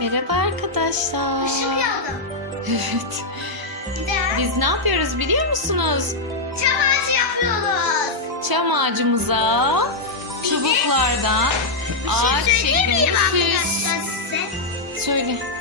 Merhaba arkadaşlar. Işık yandı. Evet. Biz ne yapıyoruz biliyor musunuz? çam ağacı yapıyoruz. Çam ağacımıza çubuklardan ağaç şey söyleyeyim şeklinde süs. Söyle.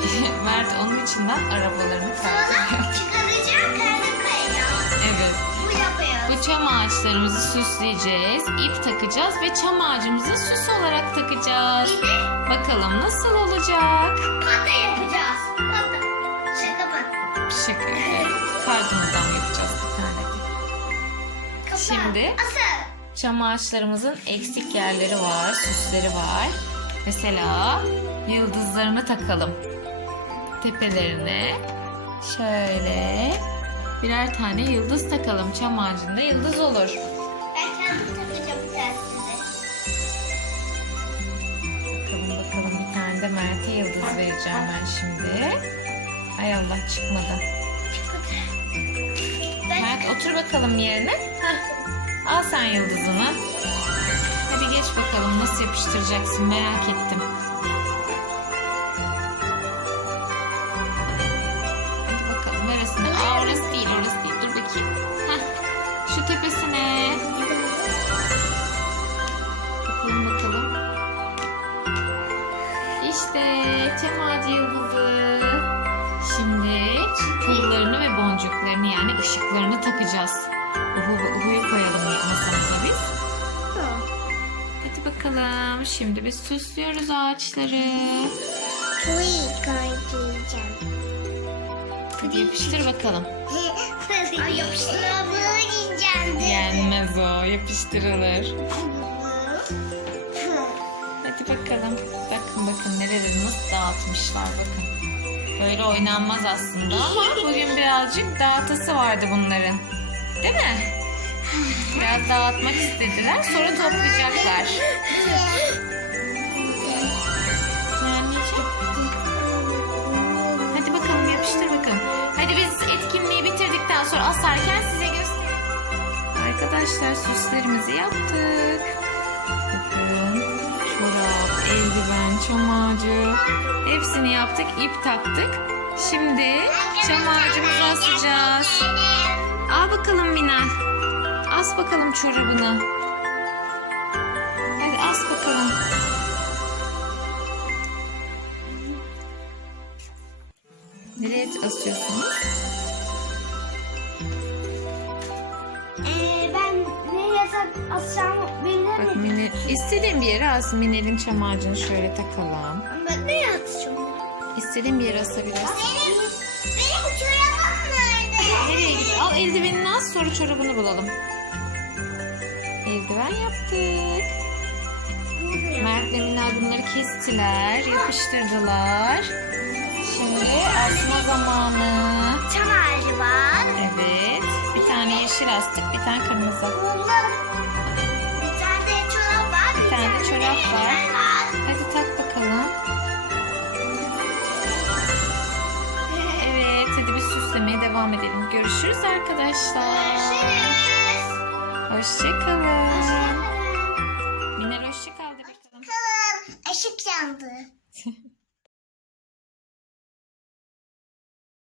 Mert onun içinden arabalarını Sonra çıkaracağım kendim kayacağım. Evet. Bu yapıyoruz. Bu çam ağaçlarımızı süsleyeceğiz, ip takacağız ve çam ağacımızı süs olarak takacağız. Bir de Bakalım nasıl olacak? pata yapacağız. Pata. Şaka pata. Şaka. Kartondan yapacağız bir tane. Kapat. Şimdi- Asıl. Çam ağaçlarımızın eksik yerleri var, süsleri var. Mesela yıldızlarını takalım. Tepelerine şöyle birer tane yıldız takalım. Çam ağacında yıldız olur. Ben kendim takacağım bir tanesini. Bakalım bakalım bir tane de Mert'e yıldız vereceğim ben şimdi. Ay Allah çıkmadı. Ben Mert otur bakalım yerine. Heh. Al sen yıldızını. Hadi geç bakalım nasıl yapıştıracaksın merak ettim. İşte çam ağacı yıldızı. Şimdi pullarını ve boncuklarını yani ışıklarını takacağız. Uhu ve uhuyu koyalım masamıza biz. Hadi bakalım. Şimdi biz süslüyoruz ağaçları. Kuyu koyacağım. Hadi yapıştır bakalım. Ay yapıştıramayacağım. Yenmez o. Yapıştırılır. Bakalım. Bakın bakın nereleri nasıl dağıtmışlar bakın. Böyle oynanmaz aslında ama bugün birazcık dağıtısı vardı bunların. Değil mi? Biraz dağıtmak istediler sonra toplayacaklar. Hadi bakalım yapıştır bakalım. Hadi biz etkinliği bitirdikten sonra asarken size göstereyim. Arkadaşlar süslerimizi yaptık. Bakın eldiven, çam ağacı hepsini yaptık. ip taktık. Şimdi çam ağacımızı asacağız. Al bakalım Mina. As bakalım çorabını. Hadi as bakalım. Nereye asıyorsunuz? İstediğin bir yere as. Mine'nin çam ağacını şöyle takalım. Ben ne atacağım? İstediğin bir yere asabilirsin. Benim, benim çorabım nerede? Nereye git? Al eldivenini as sonra çorabını bulalım. Eldiven yaptık. Mert'le Mina bunları kestiler, yapıştırdılar. Şimdi asma zamanı. Çam ağacı var. Evet. Bir tane yeşil astık, bir tane kırmızı. Bunlar çorap var. Hadi tak bakalım. Evet, hadi biz süslemeye devam edelim. Görüşürüz arkadaşlar. Görüşürüz. Hoşçakalın. Minel hoşçakal de bakalım. Bakalım. Işık yandı.